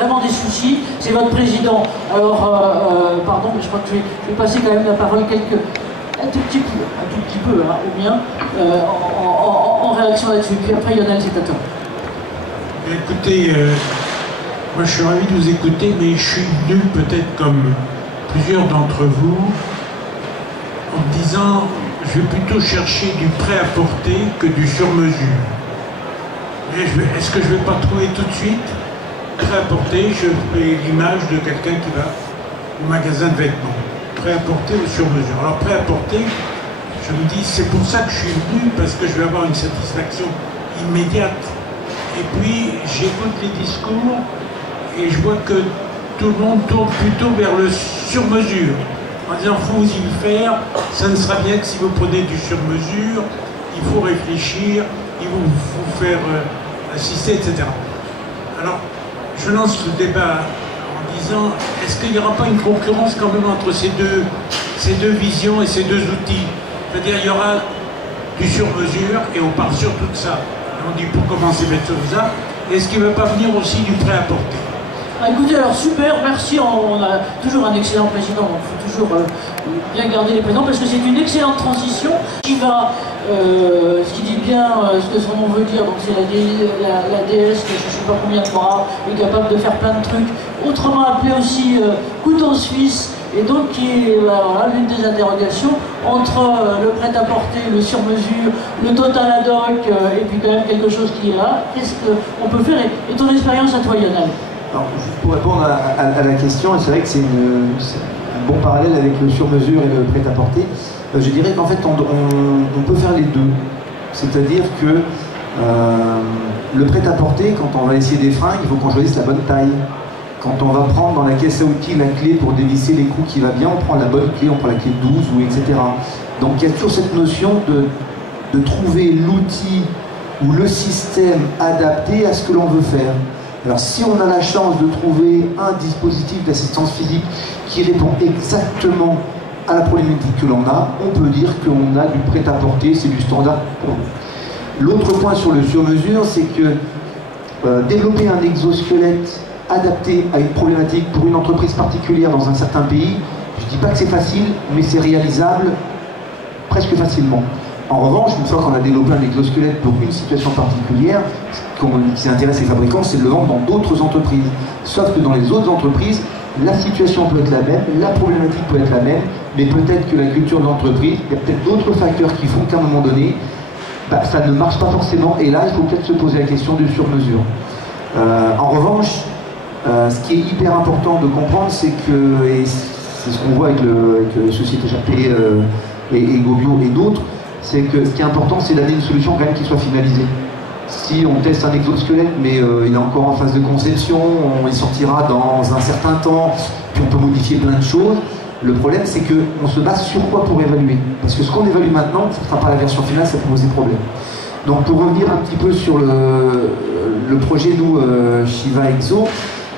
vraiment des soucis. C'est votre président. Alors, pardon, mais je crois que je vais passer quand même la parole un tout petit peu, hein, au bien, en réaction là-dessus. Puis après, Lionel, c'est à toi. Écoutez, moi je suis ravi de vous écouter, mais je suis venu peut-être comme plusieurs d'entre vous en me disant je vais plutôt chercher du prêt-à-porter que du sur-mesure. Est-ce que je ne vais pas trouver tout de suite prêt-à-porter? Je fais l'image de quelqu'un qui va au magasin de vêtements. Prêt-à-porter ou sur-mesure. Alors prêt-à-porter, je me dis c'est pour ça que je suis venu, parce que je vais avoir une satisfaction immédiate. Et puis j'écoute les discours et je vois que tout le monde tourne plutôt vers le sur-mesure. En disant, faut y le faire, ça ne sera bien que si vous prenez du sur-mesure, il faut réfléchir, il faut faire assister, etc. Alors, je lance le débat en disant, est-ce qu'il n'y aura pas une concurrence quand même entre ces deux visions et ces deux outils? C'est-à-dire, il y aura du sur-mesure et on part sur tout ça. On dit, pour commencer, mettre ça. Est-ce qu'il ne va pas venir aussi du prêt-à-porter? Écoutez, alors super, merci, on a toujours un excellent président, donc il faut toujours bien garder les présidents, parce que c'est une excellente transition qui va, ce qui dit bien ce que son nom veut dire, donc c'est la déesse, je ne sais pas combien de bras, est capable de faire plein de trucs, autrement appelé aussi couteau suisse, et donc qui est voilà, l'une des interrogations entre le prêt-à-porter, le sur-mesure, le total ad hoc, et puis quand même quelque chose qui est là. Qu'est-ce qu'on peut faire, et ton expérience à toi, Lionel? Alors, juste pour répondre à la question, c'est vrai que c'est un bon parallèle avec le sur-mesure et le prêt-à-porter. Je dirais qu'en fait, on peut faire les deux. C'est-à-dire que le prêt-à-porter, quand on va essayer des fringues, il faut qu'on choisisse la bonne taille. Quand on va prendre dans la caisse à outils la clé pour dévisser l'écrou qui va bien, on prend la bonne clé, on prend la clé 12, ou etc. Donc il y a toujours cette notion de trouver l'outil ou le système adapté à ce que l'on veut faire. Alors si on a la chance de trouver un dispositif d'assistance physique qui répond exactement à la problématique que l'on a, on peut dire qu'on a du prêt-à-porter, c'est du standard pour nous. L'autre point sur le sur-mesure, c'est que développer un exosquelette adapté à une problématique pour une entreprise particulière dans un certain pays, je ne dis pas que c'est facile, mais c'est réalisable presque facilement. En revanche, une fois qu'on a développé un exosquelette pour une situation particulière, ce qui intéresse les fabricants, c'est de le vendre dans d'autres entreprises. Sauf que dans les autres entreprises, la situation peut être la même, la problématique peut être la même, mais peut-être que la culture de l'entreprise, il y a peut-être d'autres facteurs qui font qu'à un moment donné, ça ne marche pas forcément, et là, il faut peut-être se poser la question du sur-mesure. En revanche, ce qui est hyper important de comprendre, c'est que, et c'est ce qu'on voit avec les sociétés Japé et Gobio et d'autres, c'est que ce qui est important, c'est d'amener une solution quand même qui soit finalisée. Si on teste un exosquelette, mais il est encore en phase de conception, il sortira dans un certain temps, puis on peut modifier plein de choses, le problème c'est qu'on se base sur quoi pour évaluer? Parce que ce qu'on évalue maintenant, ce ne sera pas la version finale, ça peut poser problème. Donc pour revenir un petit peu sur le projet, nous, Shiva Exo,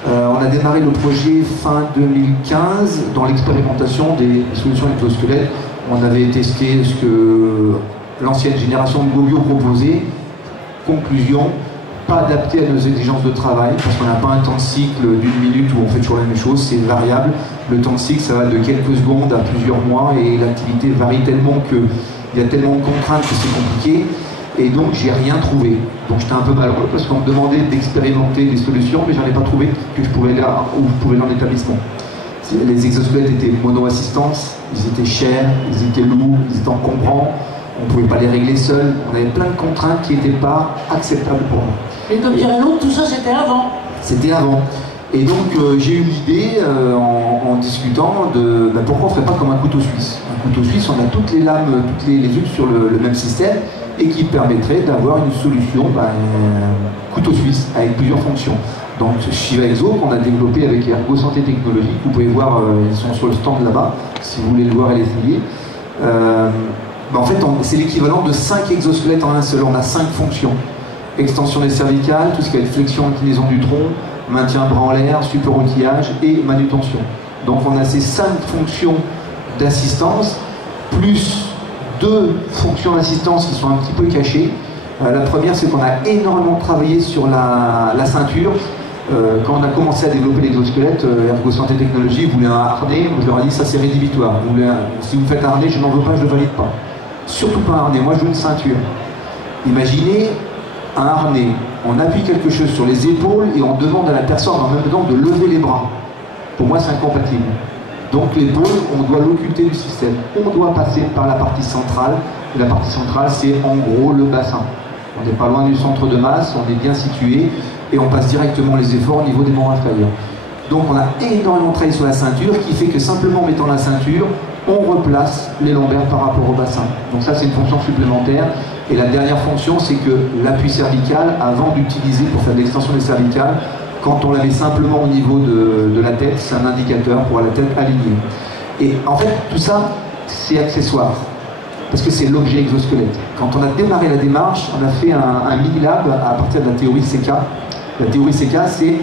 on a démarré le projet fin 2015 dans l'expérimentation des solutions exosquelettes. On avait testé ce que l'ancienne génération de Gobio proposait. Conclusion, pas adapté à nos exigences de travail, parce qu'on n'a pas un temps de cycle d'une minute où on fait toujours la même chose, c'est variable. Le temps de cycle, ça va de quelques secondes à plusieurs mois, et l'activité varie tellement qu'il y a tellement de contraintes que c'est compliqué. Et donc, j'ai rien trouvé. Donc, j'étais un peu malheureux, parce qu'on me demandait d'expérimenter des solutions, mais j'en ai pas trouvé que je pouvais là, où je pouvais dans l'établissement. Les exosquelettes étaient mono-assistance, ils étaient chers, ils étaient lourds, ils étaient encombrants, on ne pouvait pas les régler seuls, on avait plein de contraintes qui n'étaient pas acceptables pour nous. Et comme dirait l'autre, tout ça c'était avant. C'était avant. Et donc j'ai eu l'idée, en discutant, de pourquoi on ne ferait pas comme un couteau suisse. Un couteau suisse, on a toutes les lames, toutes les huiles sur le même système, et qui permettrait d'avoir une solution, un couteau suisse, avec plusieurs fonctions. Donc Shiva Exo, qu'on a développé avec Ergo Santé Technologies, vous pouvez voir, ils sont sur le stand là-bas, si vous voulez le voir et l'essayer. En fait, c'est l'équivalent de 5 exosquelettes en un seul. On a 5 fonctions. Extension des cervicales, tout ce qui est flexion, inclinaison du tronc, maintien bras en l'air, super outillage et manutention. Donc on a ces 5 fonctions d'assistance, plus 2 fonctions d'assistance qui sont un petit peu cachées. La première, c'est qu'on a énormément travaillé sur la ceinture. Quand on a commencé à développer l'exosquelette, Ergo Santé Technologies voulait un harnais, je leur ai dit ça c'est rédhibitoire. Si vous faites un harnais, je n'en veux pas, je ne le valide pas. Surtout pas un harnais, moi je veux une ceinture. Imaginez un harnais, on appuie quelque chose sur les épaules et on demande à la personne en même temps de lever les bras. Pour moi c'est incompatible. Donc l'épaule, on doit l'occulter du système. On doit passer par la partie centrale. Et la partie centrale, c'est en gros le bassin. On n'est pas loin du centre de masse, on est bien situé et on passe directement les efforts au niveau des membres inférieurs. Donc on a énormément travaillé sur la ceinture qui fait que simplement en mettant la ceinture, on replace les lombaires par rapport au bassin. Donc ça c'est une fonction supplémentaire. Et la dernière fonction, c'est que l'appui cervical, avant d'utiliser pour faire de l'extension des cervicales, quand on la met simplement au niveau de la tête, c'est un indicateur pour la tête alignée. Et en fait, tout ça, c'est accessoire. Parce que c'est l'objet exosquelette. Quand on a démarré la démarche, on a fait un mini-lab à partir de la théorie CK. La théorie CK, c'est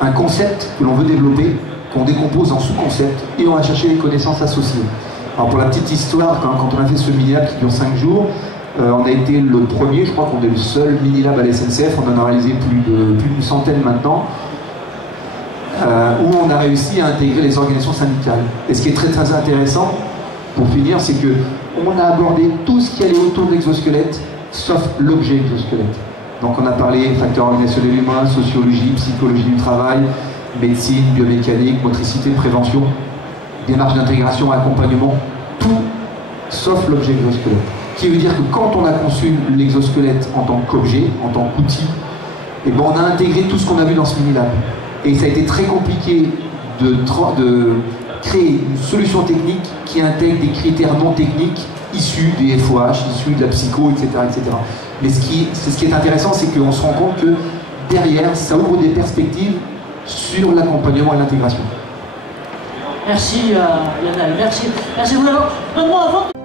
un concept que l'on veut développer, qu'on décompose en sous-concepts, et on va chercher les connaissances associées. Alors pour la petite histoire, quand on a fait ce mini-lab qui dure 5 jours, on a été le premier, je crois qu'on est le seul mini-lab à la SNCF, on en a réalisé plus d'une centaine maintenant, où on a réussi à intégrer les organisations syndicales. Et ce qui est très très intéressant, pour finir, c'est que on a abordé tout ce qui allait autour de l'exosquelette, sauf l'objet exosquelette. Donc on a parlé facteurs organisationnels humains, sociologie, psychologie du travail, médecine, biomécanique, motricité, prévention, démarche d'intégration, accompagnement, tout sauf l'objet exosquelette. Qui veut dire que quand on a conçu l'exosquelette en tant qu'objet, en tant qu'outil, eh ben on a intégré tout ce qu'on a vu dans ce mini-lab. Et ça a été très compliqué de créer une solution technique qui intègre des critères non techniques issus des FOH, issus de la psycho, etc. etc. Mais ce qui est intéressant, c'est qu'on se rend compte que derrière, ça ouvre des perspectives sur l'accompagnement et l'intégration. Merci Lionel, merci. Merci vous. Donne-moi avant.